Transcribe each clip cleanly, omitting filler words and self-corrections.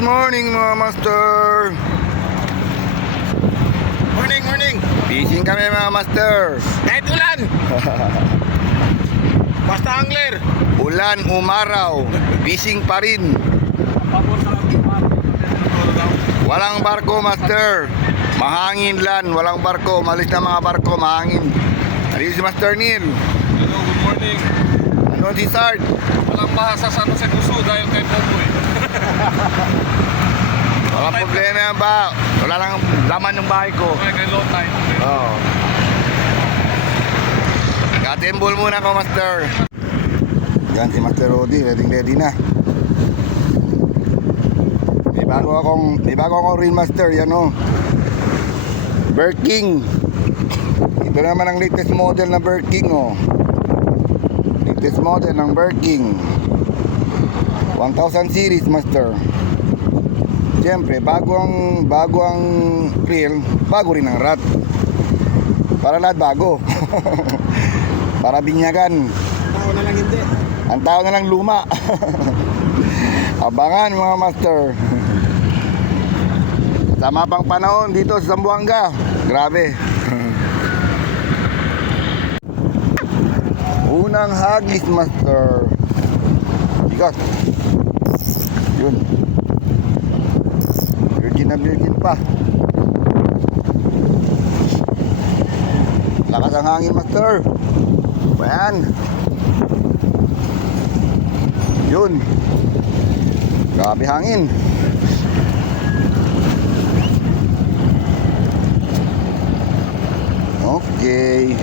morning mga master. Morning, morning. Fishing kami mga master. Kahit ulan. Basta angler. Ulan, umaraw, fishing pa rin. Walang barko master. Mahangin lan, walang barko. Malis na mga barko, mahangin. Ayun si Master Neil. Hello, good morning. Ano si Sard? Walang bahasa sa San Jose Gusu dahil kay Popoy. Walang problema yan ba? Wala lang laman yung bahay ko. Kay low tide. Oo. Nag-atembol muna ako master. Yan si Master Rodi, ready na. May bago akong reel master, yan o. Birking. Ito naman ang latest model na Birking o. Latest model ng Birking 1000 series master. Siyempre, bago ang reel, bago rin ang rod. Para lahat bago. Para binyagan. Tao na lang hindi. Ang tao na lang luma. Abangan mga master. Tama pang panahon dito sa Zamboanga. Grabe. Unang hagis master. Bigat. Yun. Virgin na virgin pa. Lakas ang hangin master. Ayan. Yun. Grabe hangin. Okay.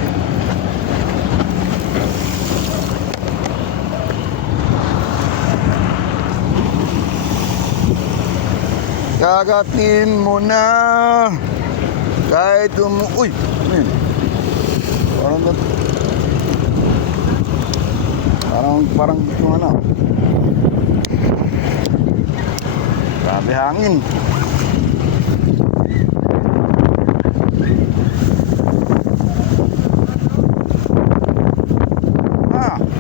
Kagatin mo na kahit uy, parang yung ano, grabe hangin.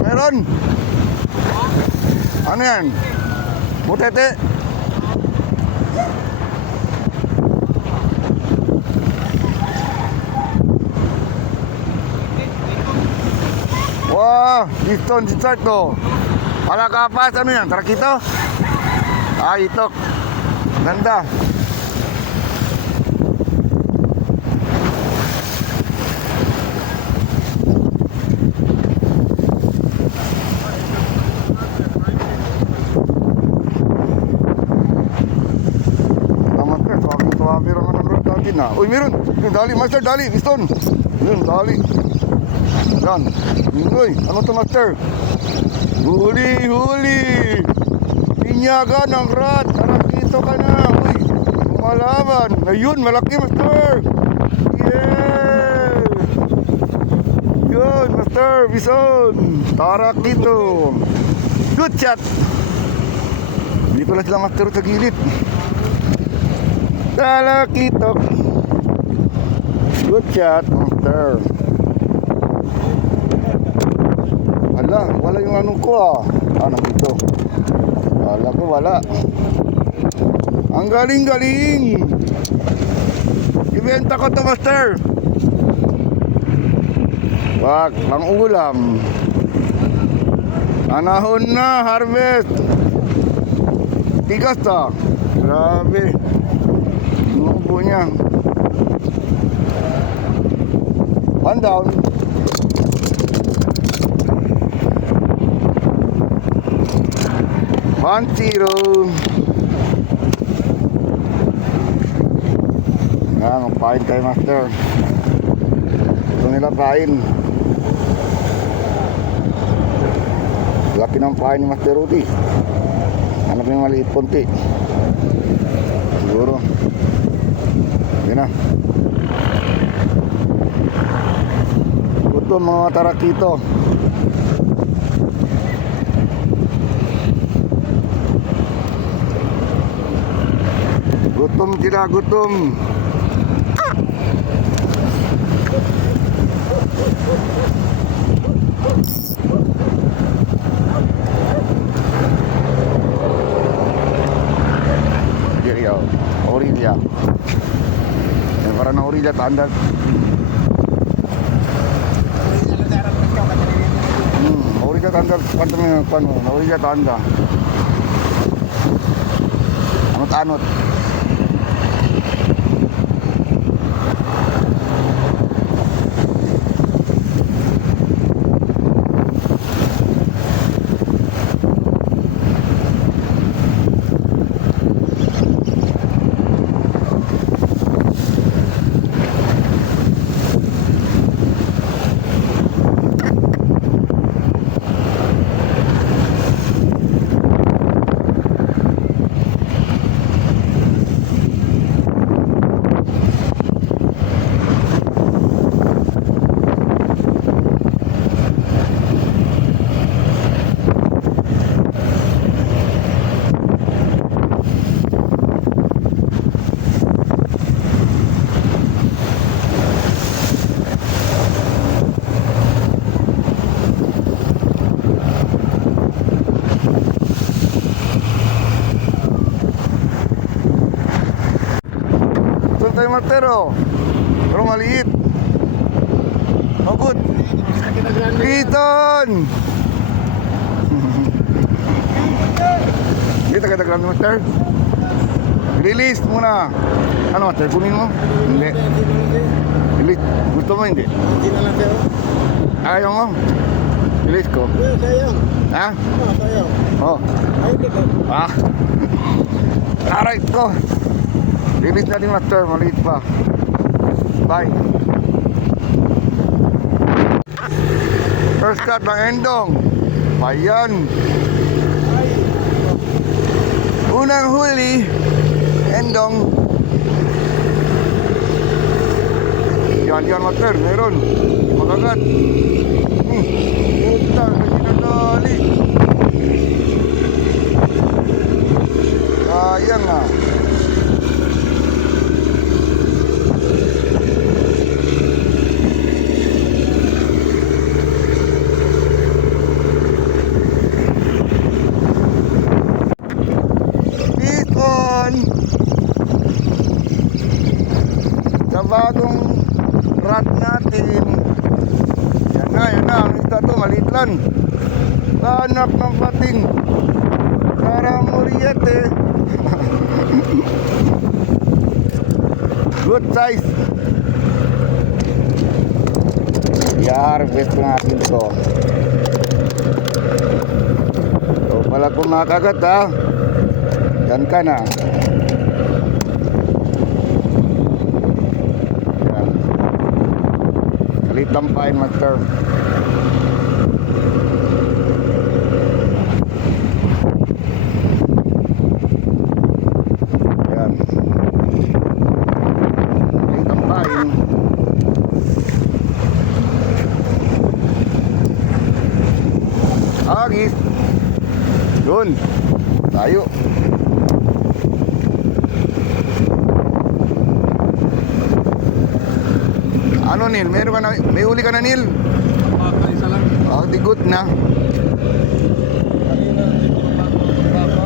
Meron. Ano yan? Butete. Wah, piston si start to. Wala kapas, ano yan? Trakito? Ah, itok. Ganda. Uy, meron. Yung dali, master, dali, piston. Yun, dali. Yan. Uy, ano to master? Huli, huli. Pinyaga ng rat. Tarakito ka na. Uy, lumalaban. Ayun, malaki master. Yeah. Yun, master, bison. Tarakito. Good shot. Dito lang sila master sa gilid. Tarakito. Good shot, master. Wala yung anong ko ah. Ano ito? Wala ko, wala. Ang galing-galing. Ibenta ko to master. Wag, pang ulam. Panahon na, harvest. Tigas ta. Grabe. Nubo niya. One down. One zero. Yan, magpain tayo master. Ito nila pain. Laki ng pain ni Master Rudy. Hanap yung maliit punti. Siguro. Yan na. Ito mga tarakito. Gutom sila, gutom. oh. Orilla. Yan para na Orilla tanda. Orilla tanda pano, Orilla tanda. Anot-anot. Tayo Martero. Pero maliit. Magut. Kiton. Dito kita grande Master. Release muna. Ano Master? Kunin mo? Hindi. Release. Gusto mo hindi? Hindi na lang sa'yo. Ayaw mo? Release ko. Sayang. Ha? Sayang. Oh. Ay, hindi ka. Ah. Aray ko. Release natin Master. Maliit pa. Bye. First cut ng Endong. Bayan. Unang huli. Endong. Yan Master. Meron. Magagat. Puta. Nagkinadali. Sayang nga. Sa bagong rat natin. Yan na ang isda to, maliit lang. Anak ng pating Karamuriate. Good size. I-harvest natin to. So pala kung nakagat ha, yan ka na. Yan. Litang pain Master. Yan. Litang pain. Agis. Yun. Tayo. Ano Nil? Meron ka na, may uli ka na Nil? Isa lang. Oh, di good na. Kanina, dito na pa.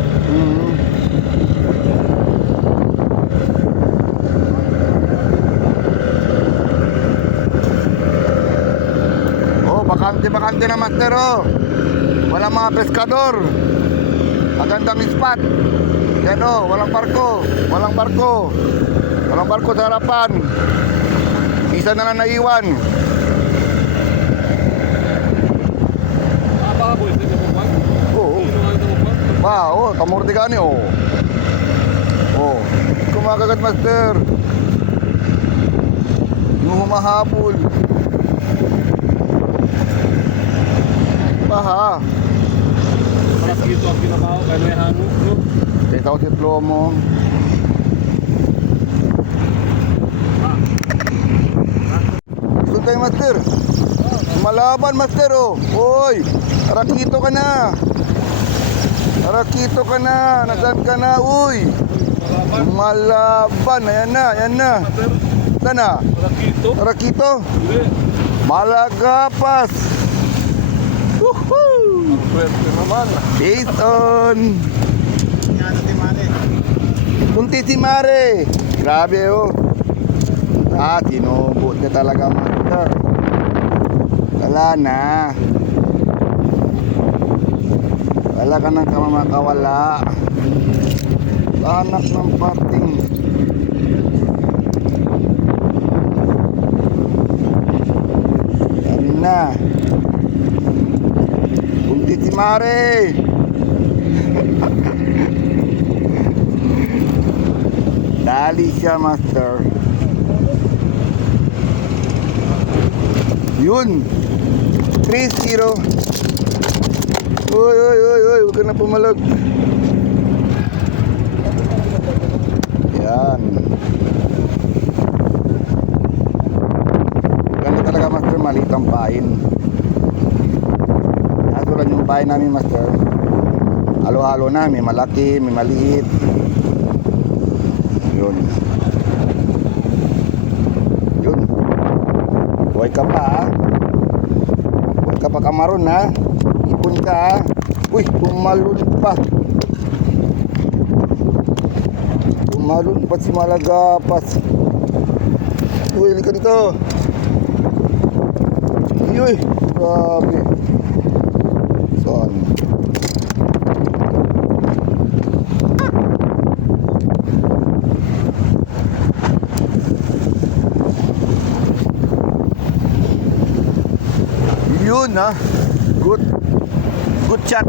Oh, bakante na Master oh. Walang mga peskador. Magandang spot. Yan oh, walang barko. Walang barko sa harapan. Isa na lang naiwan. Baka boy, dito mo ba? Oo. Sino nga ito mo ba? Oh, kamurti ka niyo. Oh. Kumakagat Master. Yung humahabol. Baha. Mas dito ang pinabaho, kaya may hangin. No? Kita ko si Plomo. Gusto tayo Master. Malaban Master oh. Oy, Rakito ka na. Rakito ka na. Nasaan ka na? Uy. Malaban. Ayan na. Saan na? Rakito? Rakito. Hindi. Malagapas. Woohoo! Pwede naman. Based on Yan natin mali. Punti Mare. Grabe oh. Tinubot ka talaga master. Wala na. Wala ka nang kamamakawala. Anak ng pating. Yan na. Buntit si Mare. Dali siya master. Yun. 3-0. Uy, huwag ka na pumalag. Yan. Ganda talaga master, maliit ang pain. Natulad yung pain namin master. Halo-halo na, may malaki, may maliit. Yun. Yun. Buhay ka pa ha. Buhay ka pa kamaron ha. Ipon ka ha. Uy, tumalun pa. Tumalun pa si Malagapas. Uy, halika dito. Uy, grabe. Saan? Yun ha. Good shot.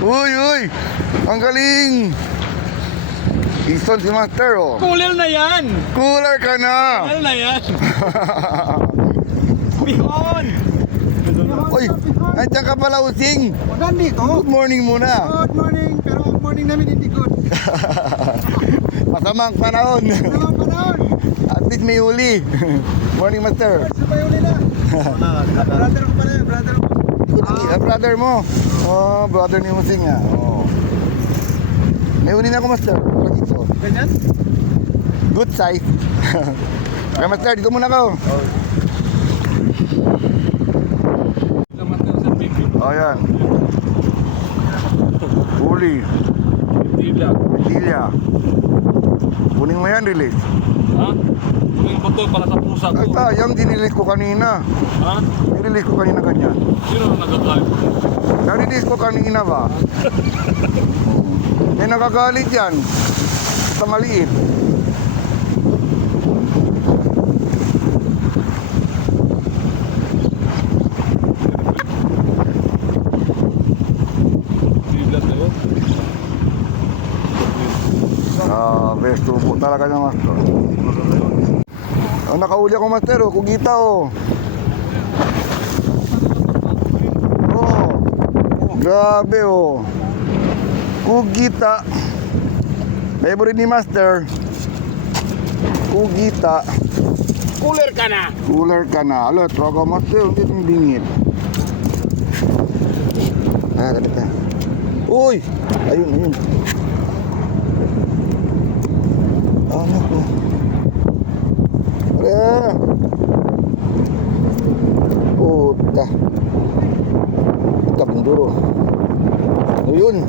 Uy, ang galing. Ison si master oh. Cooler na yan! Cooler ka na. Cooler na yan! Bihon! Uy, nandiyan ka pala Using. Nandito. Good morning muna. Good morning. Pero ang morning namin hindi good. Masamang panahon. Walang panahon. At least may huli. Morning master. Sabay uli na. Brother ko pala yun. Brother ko. Brother mo. Oh, brother ni Using ah. Oh. May huli na ako master. Wala dito. Ganyan? Good size. Kaya master, dito muna ako. Oh, yan. Huli. Tila. Tilya. Kunin mo yan, release. Ha? Kuning botol para sa pusa Ay, ko. yung dinilis ko kanina. Ha? Dinilis ko kanina ganyan. Sino na nagagalit? Narinis ko kanina ba? May nakagalit yan. Sa maliit. Tila tayo. Best tubo talaga niya master. Oh, nakauli ako master oh. Kugita oh. Oh. Grabe oh. Kugita. Favorite ni master. Kugita. Cooler ka na! Cooler ka na. Alo, troga master. Hindi yung bingit. Ganito. Uy! Ayun. Ano ko? Wala. Puta. Puta kong duro. Ayun.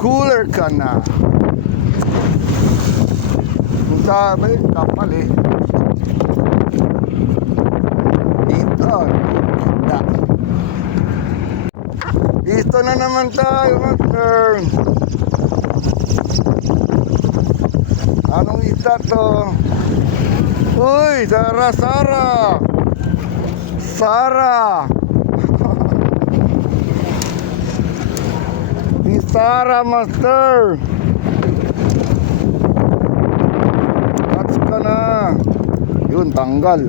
Cooler ka na. Kung sabi, kapal eh. Dito. Kita. Dito na naman tayo, master. Anong isa to? Uy, Sara. Ni Sara, master. Catch ka na. Yun, tanggal.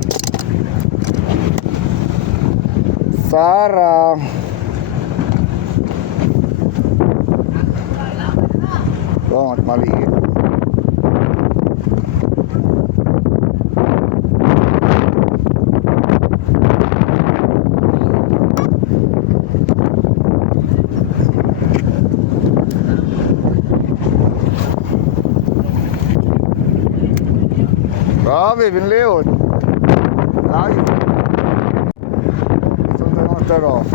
Sara. Oh, at maliit. Grabe, binleon. Layo. Isang tayo master, oh.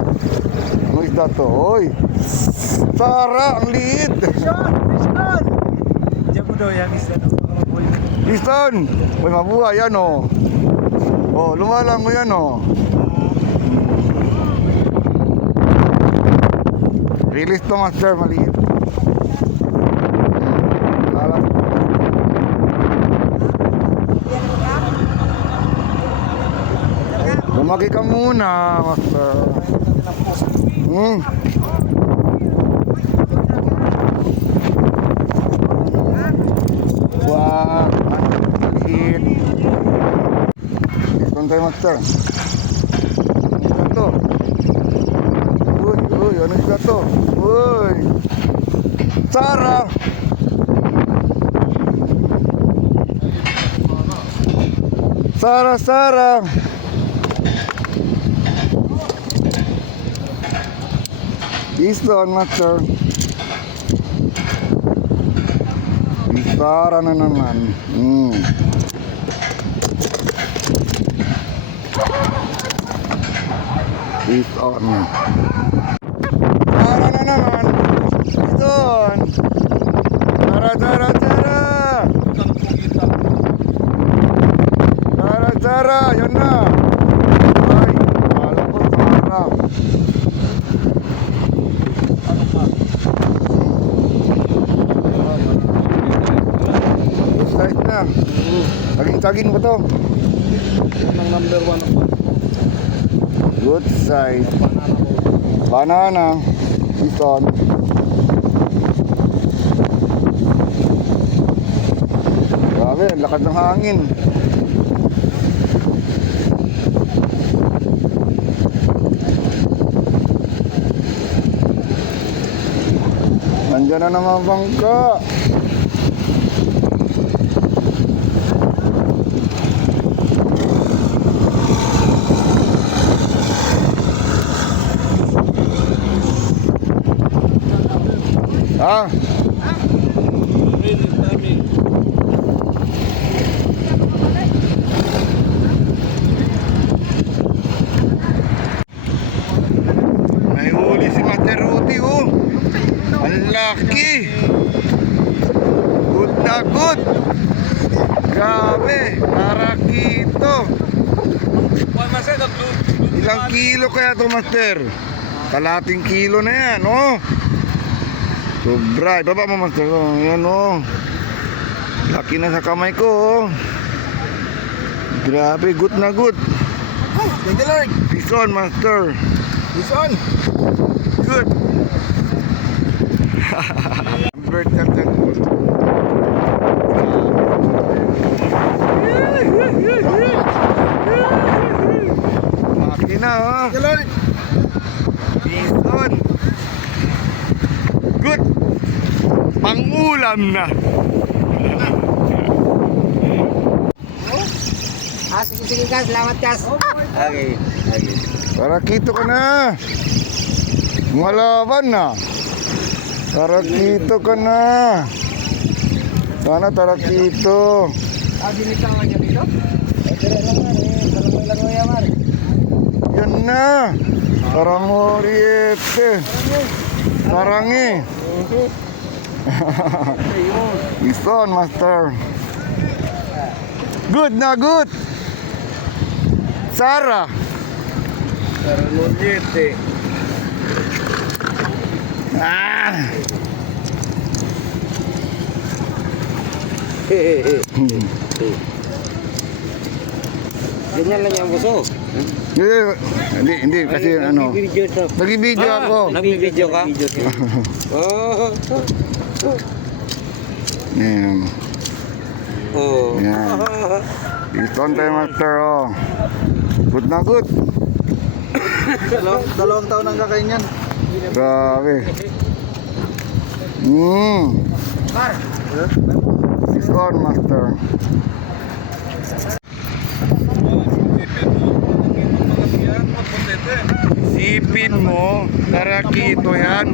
Ano isda to? Oy! Sara, ang liit! Piston! Diyan mo daw yung isda ng mga boy. Piston! Uy, mabuhay yan, oh. Oh, lumalang mo yan, oh. Release to, master, maliit. Alam. Lumaki ka muna, master. Wah, maliit. Ito tayo, master. Ano to? Uy, ano isda to? Uy! Sara! Sara! Piston, master. Sara na naman. Piston. Sara na naman. Piston. Sara. Sara, yun na. Ay, wala ko Sara. Size na. Taging-taging mo to. Yan ang number 1 ng Good size. Banana. Piston. Grabe, ang lakas ng hangin. Nandiyan na naman bangka. Ha? Really, dami. May huli si Master Rudy, oh. Ang laki. Good na good. Grabe. Tarakito. Ilang kilo kaya to, Master? Kalating kilo na yan, oh. Sobra. Ibaba mo, Master. Oh, yan, oh. Laki na sa kamay ko, oh. Grabe. Good na good. Thank you, Lord. Piston, Master. Piston! Good. Bird ka dyan. Laki na, oh. Thank you, Lord. Piston. Good. Pangulam na. Sige, guys. Salamat, guys. Okay. Tarakito ka na. Malaban na. Tarakito ka na. Sana tarakito. Binitang ka niya dito? Yan na. Tarangoriete. Tarangi. Piston, Master. Good na good. Sara. Tarangoriete. Ah. Ganyan lang yung buso. Hindi kasi ano. Nag-video ako. Nag-video ka? Oh. Yan. Oh. Yan. Piston tayo, Master, oh. Good na good. Dalawang taon ang kakain yan. Grabe. Piston, Master. Sipin mo, tarakito yan.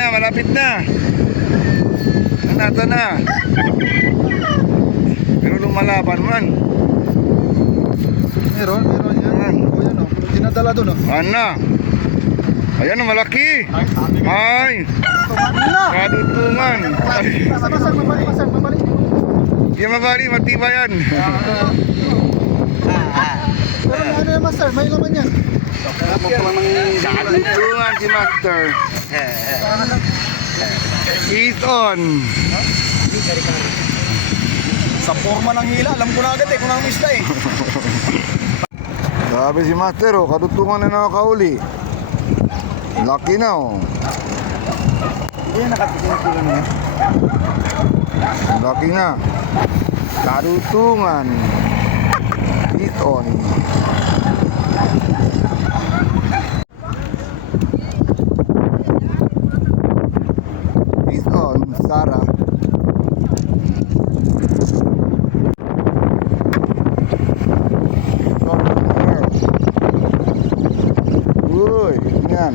na, malapit na. Ito na. Pero lumalaban man. Meron yan. O yan o. Dinadala doon o. Ano? Ayan, malaki. Ay, kadutungan. Masang, mamali. Yung mabali, matiba yan. Pero ano yan, master? May laman yan. Kadutungan si Master. He's on. Sa forma ng hila, alam ko na agad kung ang isda Sabi si Master, oh, kadutungan na nakakauli. Laki na, oh. Hindi yan nakatikin na. Laki na. Kadutungan. He's on. He's on, Sarah. Uy, yan.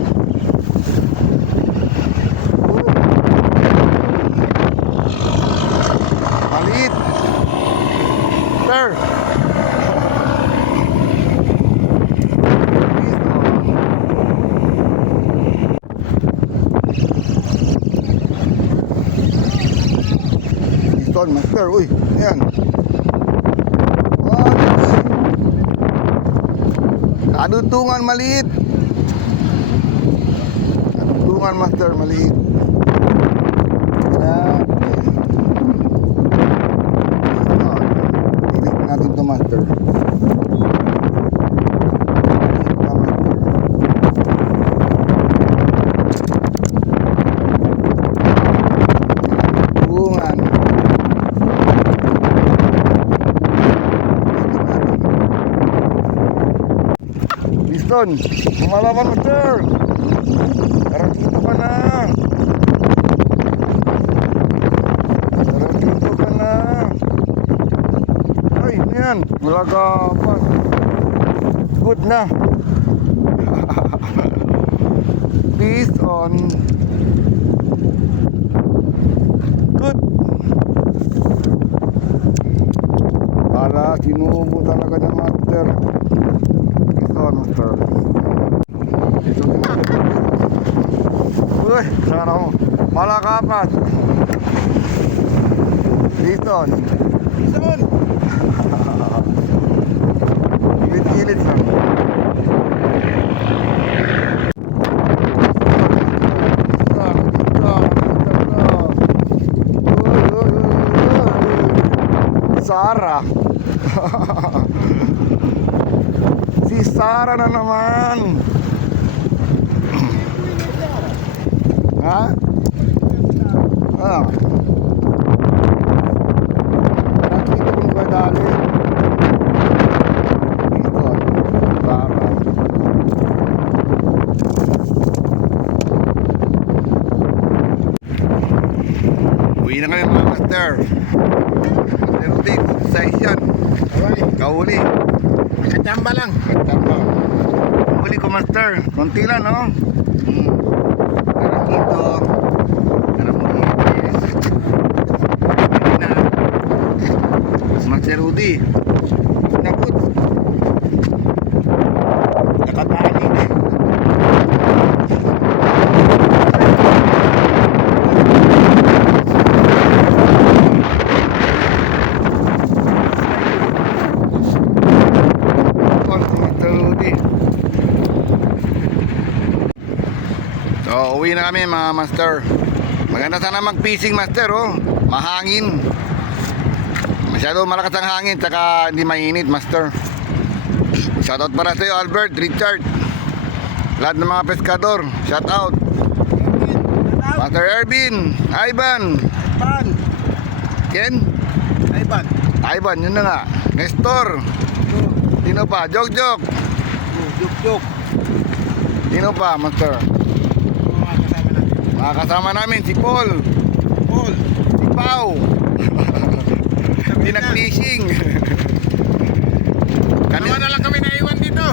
Maliit. Sir. Piston, master. Uy, yan. Kadutungan maliit. Kadutungan master maliit. Pilit natin to master. Kadutungan. Piston, lumalaban master. Tara dito ka na. Tara dito ka na. Ay, yan. Malagapan. Good na. Piston. Good. Para sinubo talaga ng master. Piston, master. Uy, sana mo. Malakapat. Piston. Piston! Gilit-gilit lang. Sarah. Si Sarah na naman. Ha? Ah. Nakita ko ba dali? Ito. Sarah. Uwi na kami mga master. Pero di, size yan. Kauli. Katamba lang. Katamba. Huli ko master. Konti lang, no? Tara dito. Tara mo itis. Pwede na. Master Rudy. Nakot. Nakatali. So, uwi na kami mga master. Maganda sana mag-fishing master, oh. Mahangin. Masyado malakas ang hangin, tsaka hindi mainit master. Shoutout para sa iyo Albert, Richard. Lahat ng mga peskador, shoutout. Master Ervin, Ivan. Pan! Ken? Ivan! Ivan, yun na nga. Nestor. Sino pa? Jok. Juk! Sino pa master? Mga kasama namin si Paul, si Pau. Hindi nag-fishing. Dalawa na lang kami naiwan dito.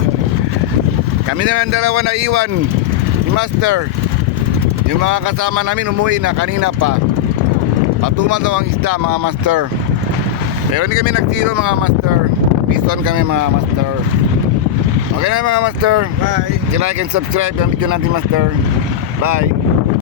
Kami na lang dalawa na iwan ni Master. Yung mga kasama namin umuwi na kanina pa. Patuman daw ang isda mga master. Pero hindi kami nagtiro mga master. Piston kami mga master. Okay na mga master. Bye. Like and subscribe ang video natin master. Bye.